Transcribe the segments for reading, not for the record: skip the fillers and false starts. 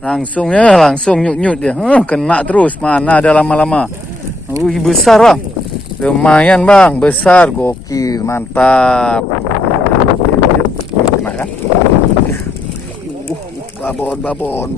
Langsung nyut dia. Kena terus. Mana ada lama-lama. Besar bang. Lumayan bang, besar, gokil, mantap. Kena kan? Babon.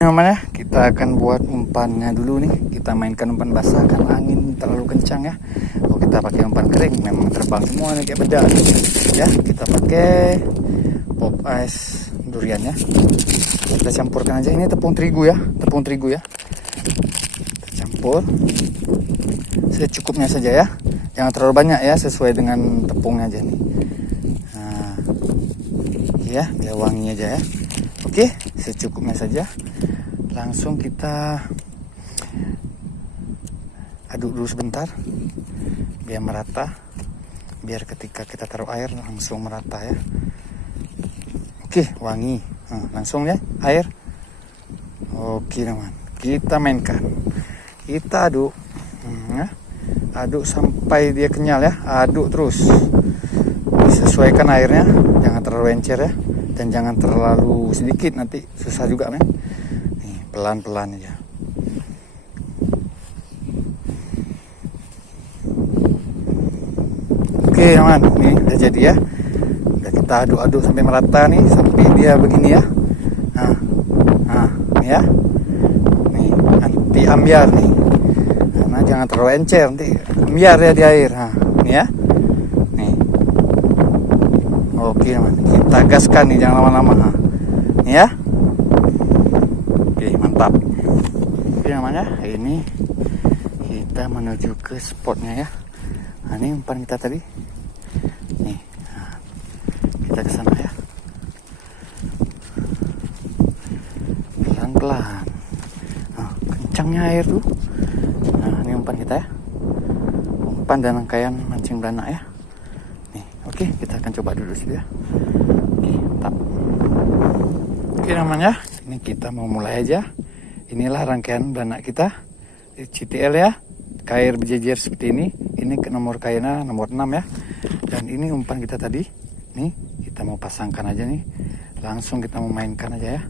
Namanya kita akan buat umpannya dulu nih. Kita mainkan umpan basah karena angin terlalu kencang ya. Kalau kita pakai umpan kering memang terbang semua nih kayak bedak ya. Kita pakai pop ice durian ya. Kita campurkan aja, ini tepung terigu ya. Kita campur secukupnya saja ya, jangan terlalu banyak ya, sesuai dengan tepungnya aja nih. Nah ya, biar wangi aja ya. Oke, secukupnya saja. Langsung kita aduk dulu sebentar biar merata, biar ketika kita taruh air langsung merata ya. Oke, wangi. Langsung ya air. Oke teman, kita mainkan, kita aduk aduk sampai dia kenyal ya. Aduk terus, disesuaikan airnya, jangan terlalu encer ya, dan jangan terlalu sedikit, nanti susah juga men. Pelan-pelan aja. Oke teman, nih udah jadi ya. Udah kita aduk-aduk sampai merata nih, sampai dia begini ya. Nah nih ya. Nih anti ambiar nih. Karena jangan terlalu encer, nanti ambiar ya di air. Nah nih ya. Nih. Oke teman, kita gaskan nih, jangan lama-lama. Nih ya. Mantap. Oke namanya, ini kita menuju ke spotnya ya. Nah, ini umpan kita tadi. Nih, nah, kita ke sana ya. Pelan-pelan. Nah, kencangnya air tuh. Nah, ini umpan kita ya. Umpan dan rangkaian mancing beranak ya. Nih, oke, kita akan coba dulu sih ya. Oke, mantap. Oke namanya, ini kita mau mulai aja. Inilah rangkaian beranak kita CTL ya, kair berjejer seperti ini. Ini ke nomor kairnya nomor 6 ya. Dan ini umpan kita tadi. Nih kita mau pasangkan aja nih, langsung kita mau mainkan aja ya.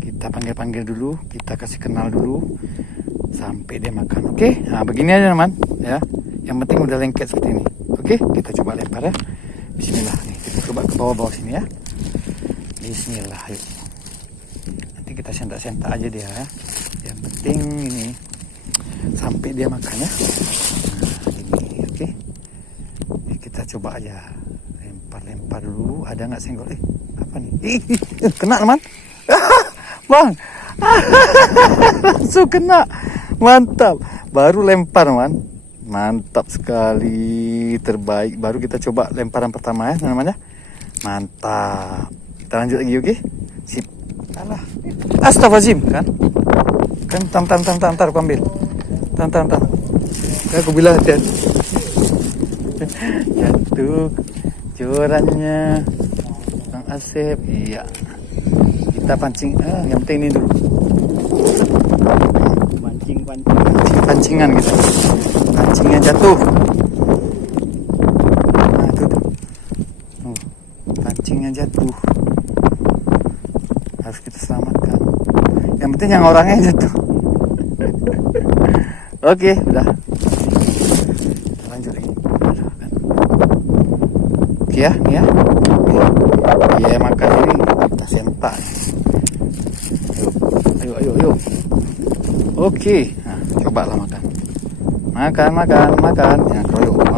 Kita panggil dulu, kita kasih kenal dulu sampai dia makan. Oke, nah begini aja teman ya, yang penting udah lengket seperti ini. Oke, kita coba lempar ya. Bismillah nih, kita coba ke bawah sini ya. Bismillah, yuk. Nanti kita sentak-sentak aja dia ya. Yang penting ini sampai dia makan ya. Nah, ini oke. Kita coba aja lempar dulu. Ada nggak senggol? Apa nih? Kena teman. Bang. Langsung kena. Mantap. Baru lempar man. Mantap sekali. Terbaik. Baru kita coba lemparan pertama ya namanya. Mantap. Kita lanjut lagi oke? Sip. Alah. Astagfirullahaladzim kan? Kan tam aku ambil. Tam. Aku bilang hati-hati. Jatuh jorannya Bang Asep. Iya. Kita pancing. Yang penting ini dulu. Pancingan gitu. Pancingnya jatuh. Nah, itu tuh. Pancingnya jatuh. Harus kita selamatkan. Yang penting yang orangnya jatuh. Oke, udah. Lanjut lagi. Oke ya, nih ya. Iya makan ini kita sentak. Ayo. Oke, nah, cobalah makan. Makan. Ya, keroyok.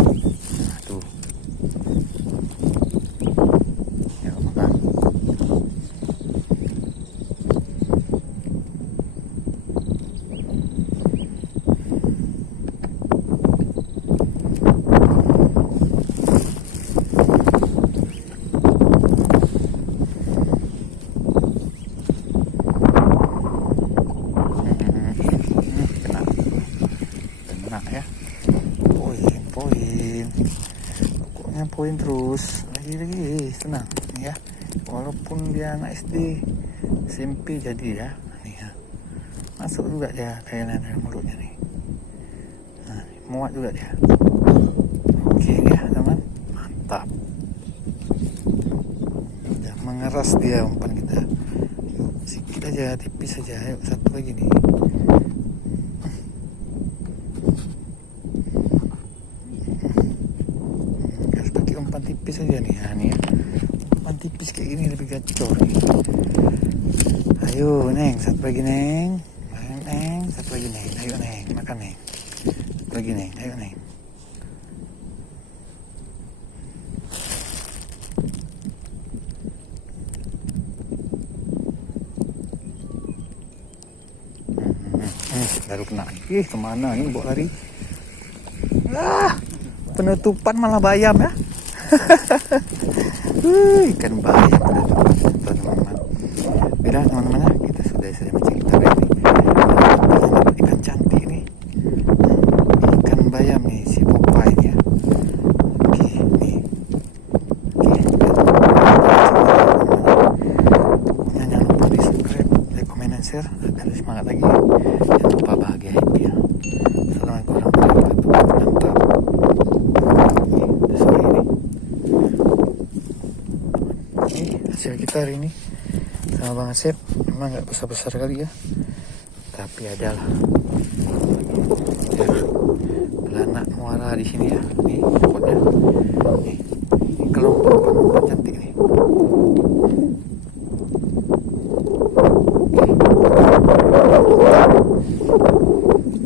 poin. Pokoknya poin terus. Lagi tenang nih ya. Walaupun dia anak SD, SMP jadi ya. Nih ya. Masuk juga dia Thailand dalam mulutnya nih. Nah, muat juga dia. Oke ya teman, mantap. Udah mengeras dia umpan kita. Yuk sedikit aja, tipis aja. Ayo satu lagi nih. Harus pakai umpan tipis aja nih. Nah, nih ya. Umpan tipis kayak gini lebih gacor nih. Ayo Neng, satu lagi Neng. Neng, satu lagi Neng. Ayo Neng, makan Neng. Satu lagi Neng, ayo Neng. Baru kena. Kemana ini bawa lari? Penutupan malah bayam ya. Ikan bayam penutupan teman-teman. Bila teman-teman ya, kita sudah mancing kita ini. Dapat ikan cantik nih. Ikan bayam nih si Popeye ya. Oke nih. Oke. Jangan lupa di subscribe, like, comment, and share agar semangat lagi. Jangan lupa bahagia ya. Assalamualaikum warahmatullahi wabarakatuh. Mantap. Ini sore ini. Ini hasil kita hari ini sama Bang Asep. Memang nggak besar-besar kali ya, tapi adalah ya, belanak muara di sini ya. Nih pokoknya nih, ini kelompok umpan cantik nih.